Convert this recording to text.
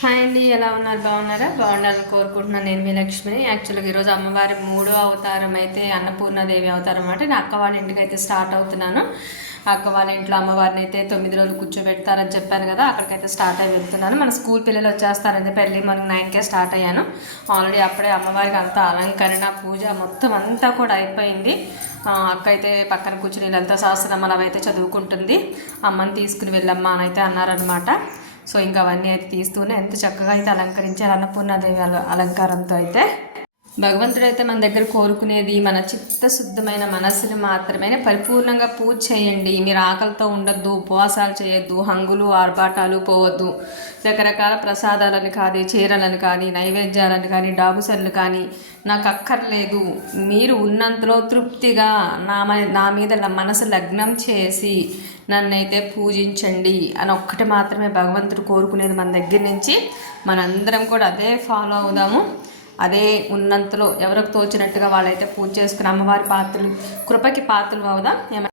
Hi అండి, ఎలా ఉన్నారు? బాగున్నారా? బాగుండాలని కోరుకుంటున్నాను. నేను మీ లక్ష్మిని. యాక్చువల్గా ఈరోజు అమ్మవారి 3వ అవతారం అయితే అన్నపూర్ణాదేవి అవతారం అన్నమాట. నేను అక్క వాళ్ళ ఇంటికి అయితే స్టార్ట్ అవుతున్నాను. అక్క వాళ్ళ ఇంట్లో అమ్మవారిని అయితే 9 రోజులు కూర్చోబెడతారని చెప్పాను కదా, అక్కడికైతే స్టార్ట్ అయి వెళ్తున్నాను. మన స్కూల్ పిల్లలు వచ్చేస్తారని చెప్పి ఎర్లీ మార్నింగ్ 9కే స్టార్ట్ అయ్యాను. ఆల్రెడీ అప్పుడే అమ్మవారికి అంతా అలంకరణ పూజ మొత్తం అంతా కూడా అయిపోయింది. అక్క అయితే పక్కన కూర్చుని లలిత సహస్రనామాలు అవైతే చదువుకుంటుంది. అమ్మని తీసుకుని వెళ్ళమ్మా అని అయితే అన్నారనమాట. సో ఇంకా అవన్నీ అయితే తీస్తూనే ఎంత చక్కగా అయితే అలంకరించారు అన్నపూర్ణాదేవి అలంకారంతో అయితే. భగవంతుడైతే మన దగ్గర కోరుకునేది మన చిత్తశుద్ధమైన మనస్సుని మాత్రమే. పరిపూర్ణంగా పూజ చేయండి. మీరు ఆకలితో ఉండొద్దు, ఉపవాసాలు చేయొద్దు, హంగులు ఆర్భాటాలు పోవద్దు. రకరకాల ప్రసాదాలను కానీ, చీరలను కానీ, నైవేద్యాలను కానీ, డాబుసర్లు కానీ నాకు అక్కర్లేదు. మీరు ఉన్నంతలో తృప్తిగా నా మీద మనసు లగ్నం చేసి నన్నైతే పూజించండి అని ఒక్కటి మాత్రమే భగవంతుడు కోరుకునేది మన దగ్గర నుంచి. మనందరం కూడా అదే ఫాలో అవుదాము. అదే ఉన్నంతలో ఎవరికి తోచినట్టుగా వాళ్ళైతే పూజ చేసుకుని అమ్మవారి కృపకి పాత్రలు అవుదాం.